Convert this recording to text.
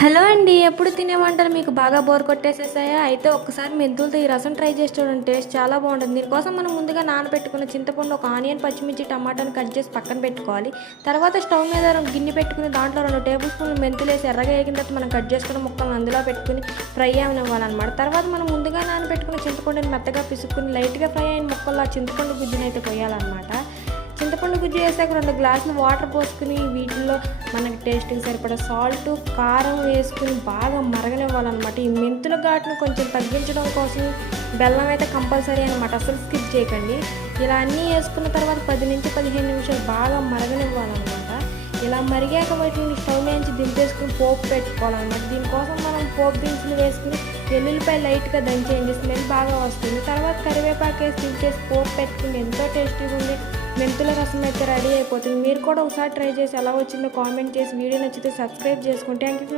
Hello అండి. ఎప్పుడు తినే వంటలు మీకు బాగా బోర్ కొట్టేసేసాయా? అయితే ఒక్కసారి మెంతులతో ఈ రసం ట్రై చేసి చూడండి. టేస్ట్ చాలా బాగుంటుంది. దీనికోసం మనం ముందుగా నానబెట్టుకున్న చింతపండు, ఒక ఆనియన్, పచ్చిమిర్చి, టమాటాని కట్ చేసి పక్కన పెట్టుకోవాలి. తర్వాత స్టవ్ మీద గిన్నె పెట్టుకుని దాంట్లో 2 టేబుల్ స్పూన్లు మెంతులు వేసి ఎర్రగా వేగిన తర్వాత మనం కట్ చేసుకున్న ముక్కలను అందులో పెట్టుకుని ఫ్రై అవనివ్వాలన్నమాట. తర్వాత మనం ముందుగా నానబెట్టుకున్న చింతపండుని మెత్తగా పిసుక్కుని లైట్గా ఫ్రై అయిన ముక్కల్లో ఆ చింతపండు గుజ్జుని అయితే పోయాలన్నమాట. చింతపండు గుజ్జు వేసాక 2 గ్లాసులు వాటర్ పోసుకుని వీటిల్లో మనకి టేస్ట్కి సరిపడా సాల్ట్, కారం వేసుకుని బాగా మరగనివ్వాలన్నమాట. ఈ మెంతుల ఘాటును కొంచెం తగ్గించడం కోసం బెల్లం అయితే కంపల్సరీ అనమాట, అసలు స్కిప్ చేయకండి. ఇలా అన్నీ వేసుకున్న తర్వాత 10 నుంచి 15 నిమిషాలు బాగా మరగనివ్వాలన్నమాట. ఇలా మరిగాక వాటిని స్టవ్ నుంచి దింపేసుకుని పోపు పెట్టుకోవాలన్నమాట. దీనికోసం మనం పోపు దినుసులు వేసుకుని వెల్లుల్లిపాయ లైట్గా దంచేయండి, స్మెల్ బాగా వస్తుంది. తర్వాత కరివేపాకు వేసి దించేసి పోపు పెట్టుకుని ఎంతో టేస్టీగా ఉండే మెంతుల రసం అయితే రెడీ అయిపోతుంది. మీరు కూడా ఒకసారి ట్రై చేసి ఎలా వచ్చిందో కామెంట్ చేసి, వీడియో నచ్చితే సబ్స్క్రైబ్ చేసుకోండి. Thank you.